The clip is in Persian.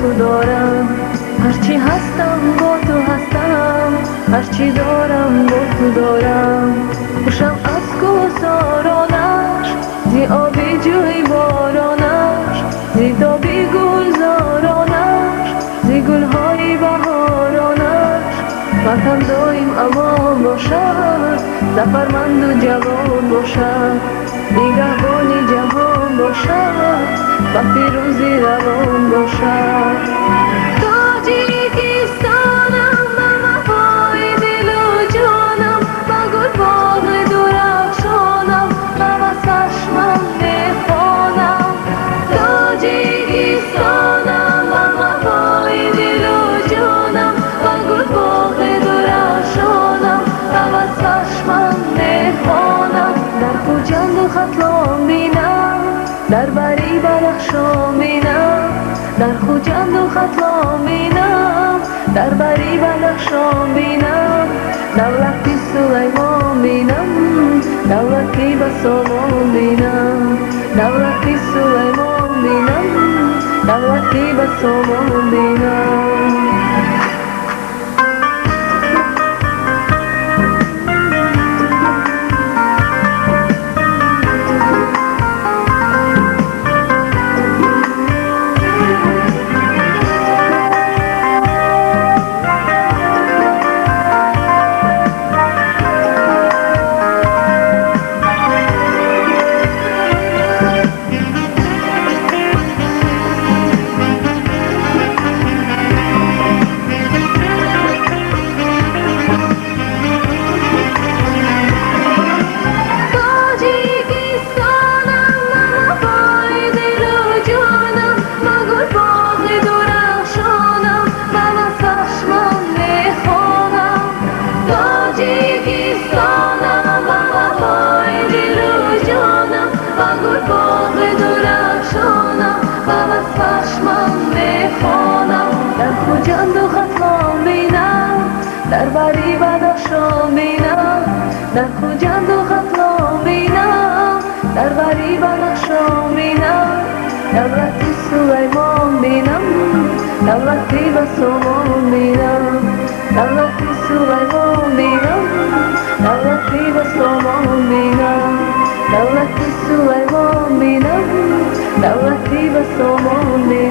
تو دارم، هرچی هستم با تو هستم، هرچی دارم با تو دارم. خوشم از گذارانش، زی آبی جوی بارانش، زی تابی گلزارانش، زی گلهای بهارانش. وطن دایم امان باشد، سفرمند و جوان باشد، نگهبان جهان باشد، وقتی روزی روان باشد. تاجیکستانم با وفای دل و جانم، با گل باغ درخشانم، من از چشمم میخوانم. تاجیکستانم با وفای دل و جانم، با گل باغ درخشانم، من از چشمم میخوانم. در خوجند و ختلان بینم، در بری بلخشان بینم، در خوجند و ختلان بینم، در بری بلخشان بینم. دولتی سلیمان بینم، دولتی بسامان بینم، دولتی سلیمان بینم، دولتی بسامان بینم. خوجند و ختلان بینم، در بری بدخشان بینم، در خوجند و ختلان بینم، در بری بدخشان بینم. دولتی سلیمان بینم، دولتی بسامان بینم، دولتی سلیمان بینم، دولتی بسامان بینم، دولتی سلیمان بینم، دولتی بسامان بینم.